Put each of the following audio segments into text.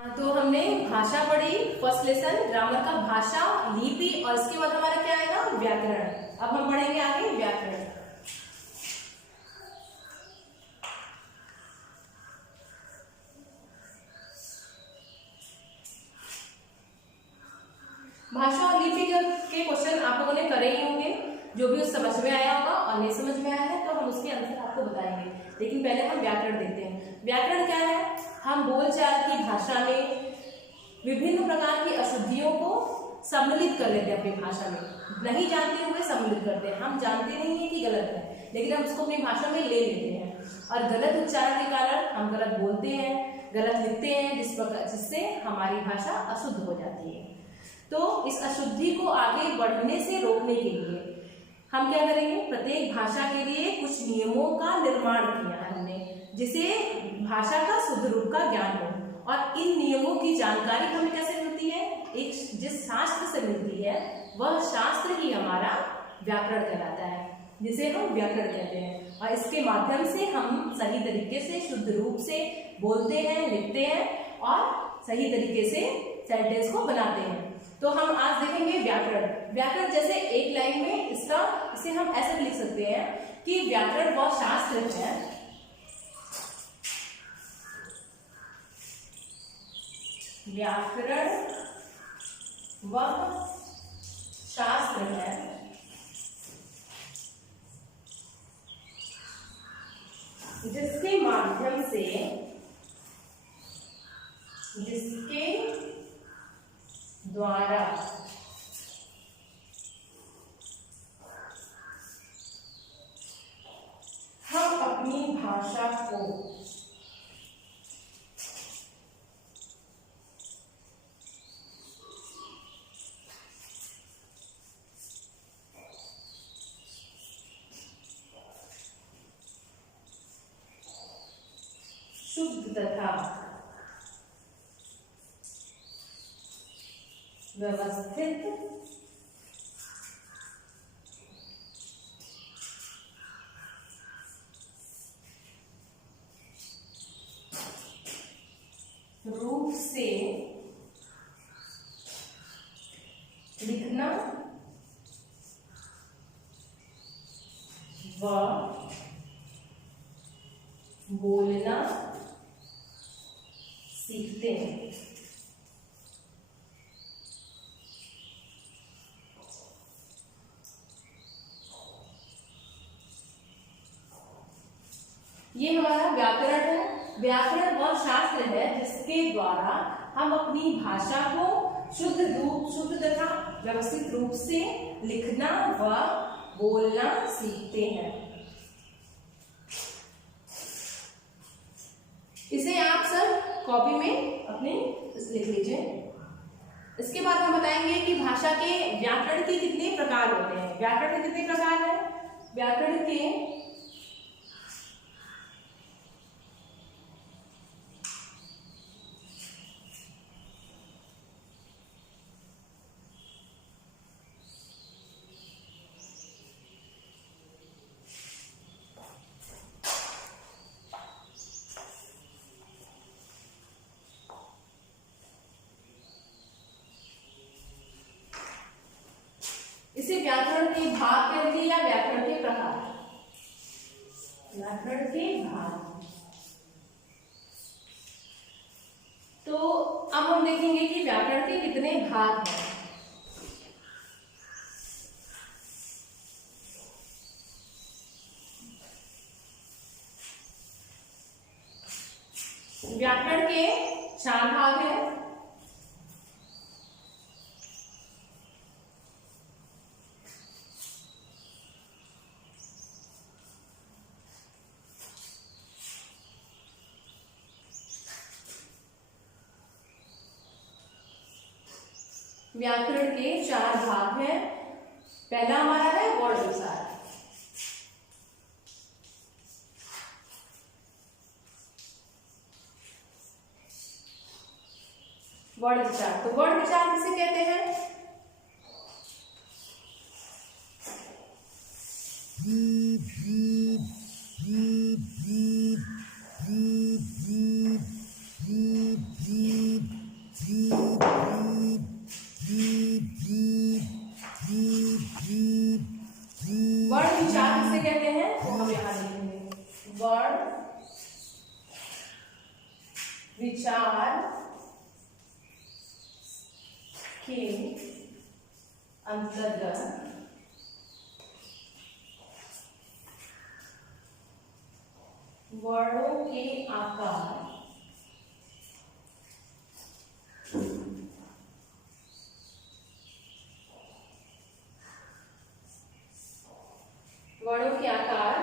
तो हमने भाषा पढ़ी, फर्स्ट लेसन ग्रामर का भाषा, लिपि और इसके बाद हमारा क्या आएगा व्याकरण। अब हम पढ़ेंगे आगे व्याकरण। भाषा और लिपि के क्वेश्चन आप लोगों ने करे ही होंगे, जो भी उस समझ में आया होगा और नहीं समझ में आया है तो हम उसके आंसर आपको बताएंगे। लेकिन पहले हम व्याकरण देखते हैं। व्याकरण क्या है? हम बोलचाल की भाषा में विभिन्न प्रकार की अशुद्धियों को सम्मिलित कर लेते हैं अपनी भाषा में। नहीं जानते हुए सम्मिलित करते हैं। हम जानते नहीं है कि गलत है, लेकिन हम उसको अपनी भाषा में ले लेते हैं और गलत उच्चारण के कारण हम गलत बोलते हैं, गलत लिखते हैं, जिससे हमारी भाषा अशुद्ध हो जाती है। तो इस अशुद्धि को आगे बढ़ने से रोकने के लिए हम क्या करेंगे? प्रत्येक भाषा के लिए कुछ नियमों का निर्माण किया है हमने, जिसे भाषा का शुद्ध रूप का ज्ञान हो। और इन नियमों की जानकारी हमें कैसे मिलती है? एक जिस शास्त्र से मिलती है वह शास्त्र ही हमारा व्याकरण कहलाता है, जिसे हम व्याकरण कहते हैं। और इसके माध्यम से हम सही तरीके से शुद्ध रूप से बोलते हैं, लिखते हैं और सही तरीके से सेंटेंस को बनाते हैं। तो हम आज देखेंगे व्याकरण। व्याकरण जैसे एक लाइन में इसे हम ऐसे भी लिख सकते हैं कि व्याकरण वह शास्त्र है जिसके माध्यम से जिसके द्वारा हम अपनी भाषा को शुद्ध तथा व्यवस्थित रूप से लिखना व बोलना सीखते हैं। ये हमारा व्याकरण है। व्याकरण वह शास्त्र है जिसके द्वारा हम अपनी भाषा को शुद्ध तथा व्यवस्थित रूप से लिखना व बोलना सीखते हैं। इसे आप सब कॉपी में अपने लिख लीजिए। इसके बाद हम बताएंगे कि भाषा के व्याकरण के कितने प्रकार होते हैं। व्याकरण के कितने प्रकार हैं? व्याकरण के इसे व्याकरण के भाग कहते हैं या व्याकरण के प्रकार। व्याकरण के भाग। तो अब हम देखेंगे कि व्याकरण के कितने भाग हैं। व्याकरण के 4 भाग हैं। व्याकरण के 4 भाग हैं। पहला हमारा है वर्ण विचार। वर्ण विचार, तो वर्ण विचार किसे कहते हैं? उच्चार के अंतर्गत वर्णों के आकार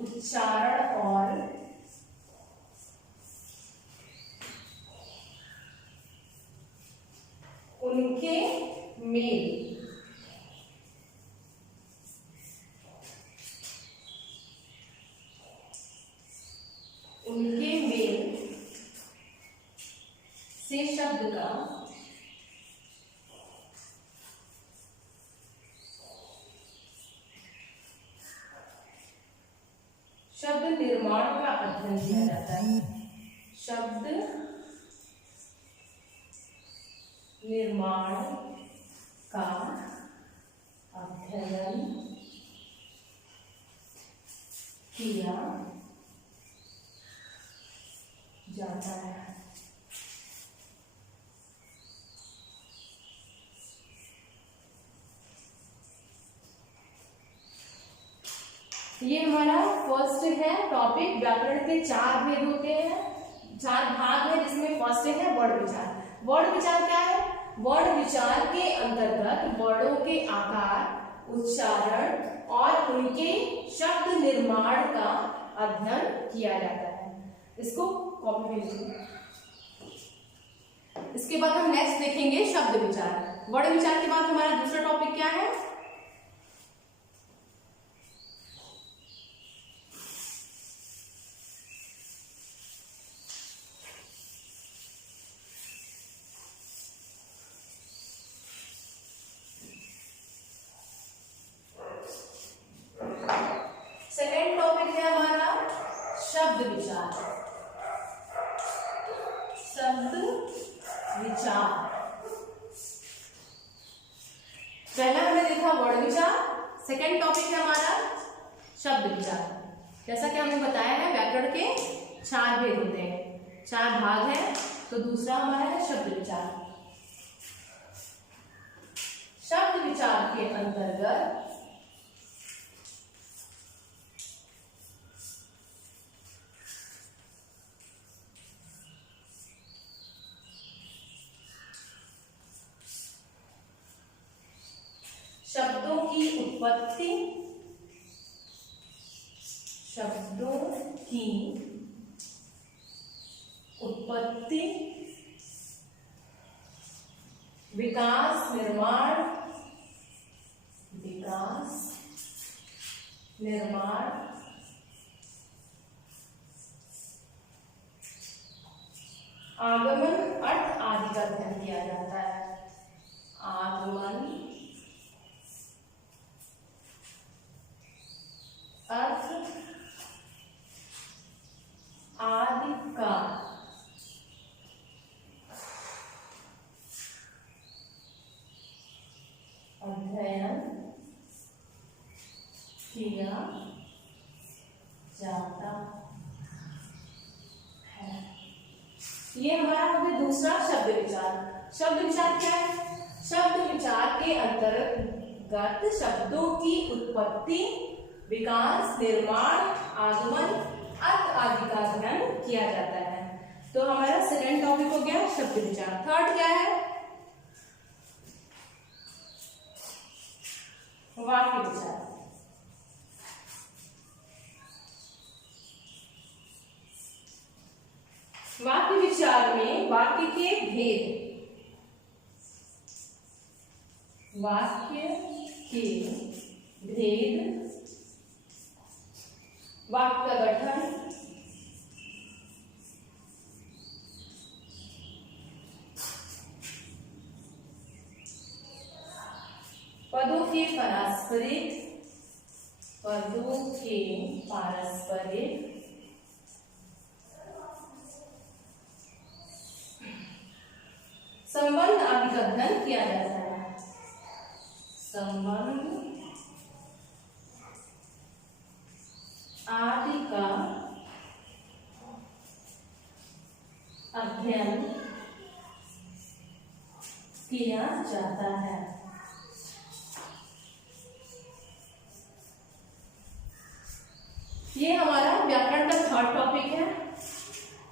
उच्चारण और उनके मेल से शब्द का शब्द निर्माण का अध्ययन किया जाता है। शब्द निर्माण का अध्ययन किया जाता है। ये हमारा फर्स्ट है टॉपिक। व्याकरण के 4 भेद होते हैं, 4 भाग है, जिसमें फर्स्ट है वर्ण विचार। वर्ण विचार क्या है? वर्ण विचार के अंतर्गत वर्णों के आकार, उच्चारण और उनके शब्द निर्माण का अध्ययन किया जाता है। इसको कॉपी में लिखिए। इसके बाद हम नेक्स्ट देखेंगे शब्द विचार। वर्ण विचार के बाद हमारा दूसरा टॉपिक क्या है? सेकेंड टॉपिक है हमारा शब्द विचार। शब्द विचार पहला हमने देखा वर्ण विचार, सेकेंड टॉपिक है हमारा शब्द विचार। जैसा कि हमने बताया है व्याकरण के 4 भेद होते हैं, 4 भाग है, तो दूसरा हमारा है शब्द विचार। शब्द विचार के अंतर्गत शब्दों की उत्पत्ति, शब्दों की उत्पत्ति, विकास, निर्माण, आगमन, अर्थ आदि का अध्ययन किया जाता है। आगमन, अर्थ आदि का अध्ययन किया जाता है। ये हमारा हो गया दूसरा शब्द विचार। शब्द विचार क्या है? शब्द विचार के अंतर्गत शब्दों की उत्पत्ति, विकास, निर्माण, आगमन, अर्थ आदि का अध्ययन किया जाता है। तो हमारा सेकेंड टॉपिक हो गया शब्द विचार। थर्ड क्या है? वाक्य विचार। वाक्य विचार में वाक्य के भेद, वाक्य के भेद, वाक्य का गठन, पदों के पारस्परिक संबंध आदि का अध्ययन किया जाता है। संबंध आदि का अध्ययन अध्ययन किया जाता है। ये हमारा व्याकरण का थर्ड टॉपिक है।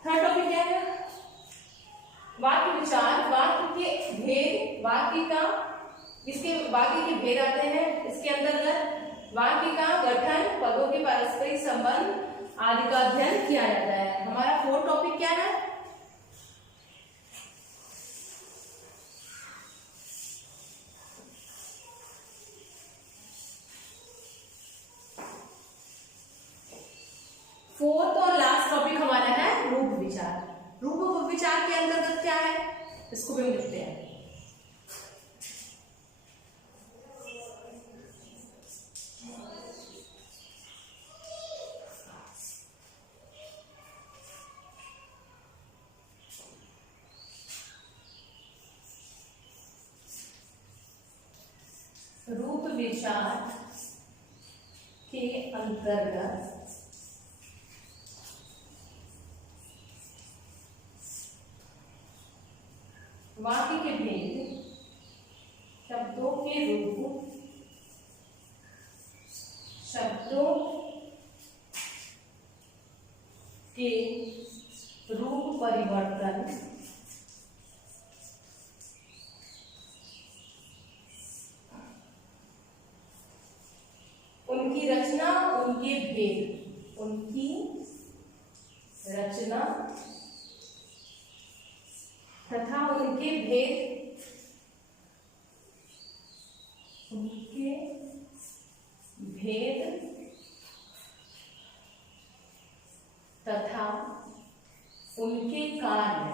थर्ड टॉपिक क्या है? वाक्य विचार, वाक्य के भेद, वाक्य का इसके वाक्य के भेद आते हैं। इसके अंतर्गत वाक्य का गठन, पदों के पारस्परिक संबंध आदि का अध्ययन किया जाता है। हमारा फोर्थ टॉपिक क्या है? फोर्थ और लास्ट टॉपिक हमारा है रूप विचार। रूप विचार के अंतर्गत क्या है, इसको भी लिखते हैं। रूप विचार के अंतर्गत वाक्य के भेद, शब्दों के रूप, शब्दों के रूप परिवर्तन, उनकी रचना, उनके भेद, उनकी रचना तथा उनके भेद, उनके भेद तथा उनके कार्य,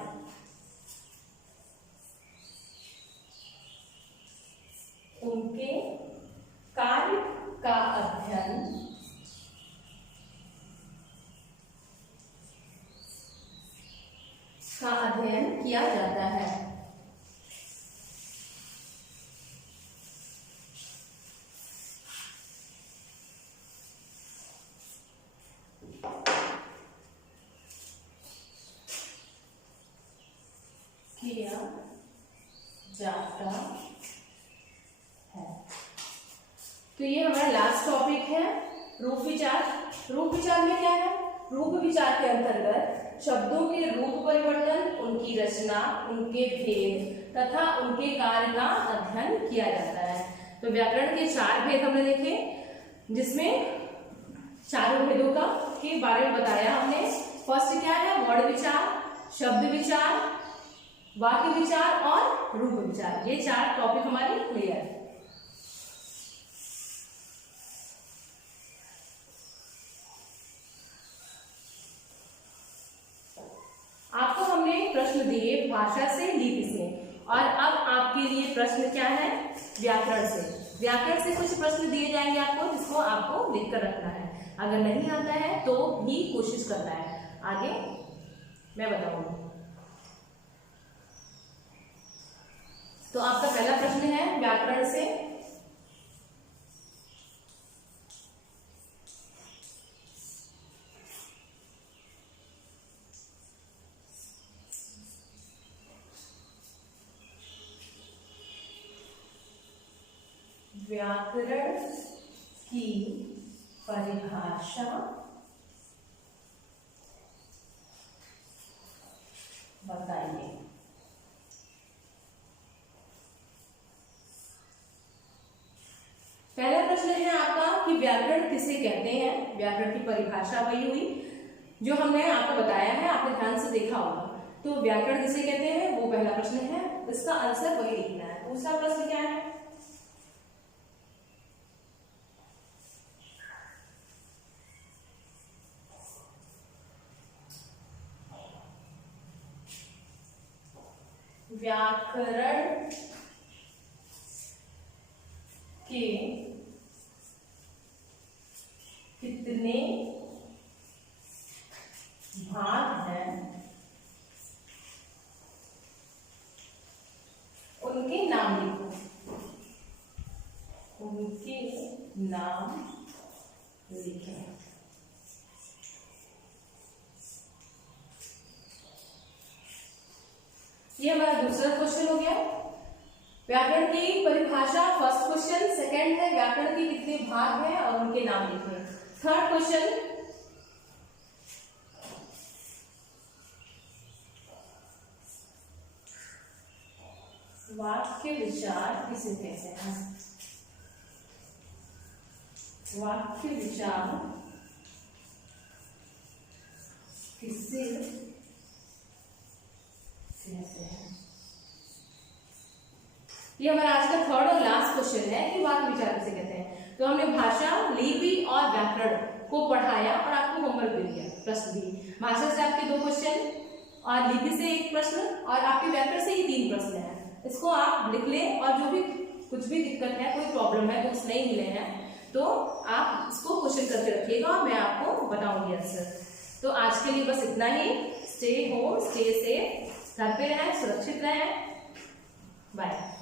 उनके कार्य का अध्ययन किया जाता है। किया जाता है। तो ये हमारा लास्ट टॉपिक है रूप विचार। रूप विचार में क्या है? रूप विचार के अंतर्गत शब्दों के रूप परिवर्तन, उनकी रचना, उनके भेद तथा उनके कार्य का अध्ययन किया जाता है। तो व्याकरण के 4 भेद हमने देखे, जिसमें चारों भेदों का के बारे में बताया हमने। फर्स्ट क्या है? वर्ण विचार, शब्द विचार, वाक्य विचार और रूप विचार। ये 4 टॉपिक हमारे क्लियर। आपको हमने प्रश्न दिए भाषा से, लिपि से, और अब आपके लिए प्रश्न क्या है? व्याकरण से। व्याकरण से कुछ प्रश्न दिए जाएंगे आपको, जिसको आपको लिखकर रखना है। अगर नहीं आता है तो भी कोशिश करना है, आगे मैं बताऊंगी। तो आपका पहला प्रश्न है व्याकरण से। व्याकरण की परिभाषा बताइए। पहला प्रश्न है आपका कि व्याकरण किसे कहते हैं। व्याकरण की परिभाषा वही हुई जो हमने आपको बताया है, आपने ध्यान से देखा होगा। तो व्याकरण किसे कहते हैं वो पहला प्रश्न है, इसका आंसर वही लिखना है। दूसरा प्रश्न क्या है? व्याकरण के कितने भाग हैं, उनके नाम लिखो। उनके नाम लिखें। ये हमारा दूसरा क्वेश्चन हो गया। व्याकरण की परिभाषा फर्स्ट क्वेश्चन। सेकंड है व्याकरण के कितने भाग हैं और उनके नाम लिखें। थर्ड क्वेश्चन, वाक्य विचार किसे कहते हैं। वाक्य विचार किसे कहते हैं। ये हमारा आज का थर्ड और लास्ट क्वेश्चन है कि वाक्य विचार किसे कहते हैं। तो हमने भाषा, लिपि और व्याकरण को पढ़ाया और आपको होमवर्क भी दिया, प्रश्न भी। भाषा से आपके 2 क्वेश्चन और लिपि से 1 प्रश्न और आपके व्याकरण से ही 3 प्रश्न हैं। इसको आप लिख लें और जो भी कुछ भी दिक्कत है, कोई प्रॉब्लम है, कुछ नहीं मिले हैं, तो आप इसको क्वेश्चन करके रखिएगा और मैं आपको बताऊंगी आंसर। तो आज के लिए बस इतना ही। स्टे होम, स्टे सेफ, घर पे रहें, सुरक्षित रहें। बाय।